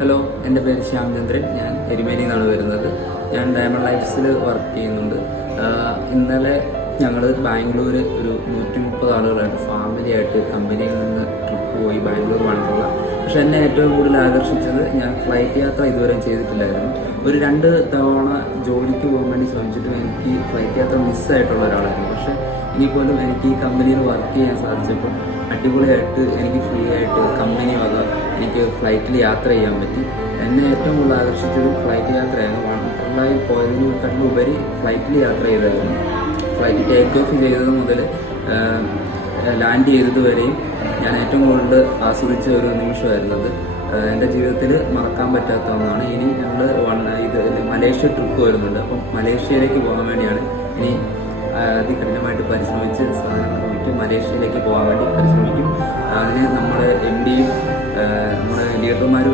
Hello, എൻ്റെ പേര് ശ്യാംചന്ദ്രൻ. ഞാൻ എരുമേലിയിൽ നിന്നാണ് വരുന്നത്. ഞാൻ ഡയമണ്ട് ലൈഫ്സിൽ വർക്ക് ചെയ്യുന്നുണ്ട്. ഇന്നലെ ഞങ്ങൾ ബാംഗ്ലൂർ ഒരു 130 ആളുകളായിട്ട് ഫാമിലിയായിട്ട് കമ്പനിയിൽ നിന്ന് ട്രിപ്പ് പോയി ബാംഗ്ലൂർ വന്നിട്ടുള്ള. പക്ഷെ എന്നെ ഏറ്റവും കൂടുതൽ ആകർഷിച്ചത്, ഞാൻ ഫ്ലൈറ്റ് യാത്ര ഇതുവരെ ചെയ്തിട്ടില്ലായിരുന്നു. ഒരു 2 തവണ ജോലിക്ക് പോകാൻ വേണ്ടി ശ്രമിച്ചിട്ടും എനിക്ക് ഫ്ലൈറ്റ് യാത്ര മിസ്സായിട്ടുള്ള ഒരാളായിരുന്നു. പക്ഷെ ഇനിയിപ്പോലും എനിക്ക് ഈ കമ്പനിയിൽ വർക്ക് ചെയ്യാൻ സാധിച്ചപ്പോൾ അടിപൊളിയായിട്ട് എനിക്ക് ഫ്രീ ആയിട്ട് കമ്പനി വക എനിക്ക് ഫ്ലൈറ്റിൽ യാത്ര ചെയ്യാൻ പറ്റി. എന്നെ ഏറ്റവും കൂടുതൽ ആകർഷിച്ചത് ഫ്ലൈറ്റ് യാത്രയായിരുന്നു. വണ്ടർലായിൽ പോയതിനേക്കാളുപരി ഫ്ലൈറ്റിൽ യാത്ര ചെയ്തായിരുന്നു. ഫ്ലൈറ്റ് ടേക്ക് ഓഫ് ചെയ്തത് മുതൽ ലാൻഡ് ചെയ്തത് വരെയും ഞാൻ ഏറ്റവും കൂടുതൽ ആസ്വദിച്ച ഒരു നിമിഷമായിരുന്നു അത്. എൻ്റെ ജീവിതത്തിൽ മറക്കാൻ പറ്റാത്ത ഒന്നാണ്. ഇനി ഞങ്ങൾ മലേഷ്യ ട്രിപ്പ് വരുന്നുണ്ട്. അപ്പം മലേഷ്യയിലേക്ക് പോകാൻ വേണ്ടിയാണ് ഇനി അതികഠിനമായിട്ട് പരിശ്രമിച്ച് സാധനങ്ങൾ വിറ്റ് മലേഷ്യയിലേക്ക് പോകാൻ വേണ്ടി പരിശ്രമിക്കും. അതിന് നമ്മുടെ MD യും നമ്മുടെ ലീഡർമാരും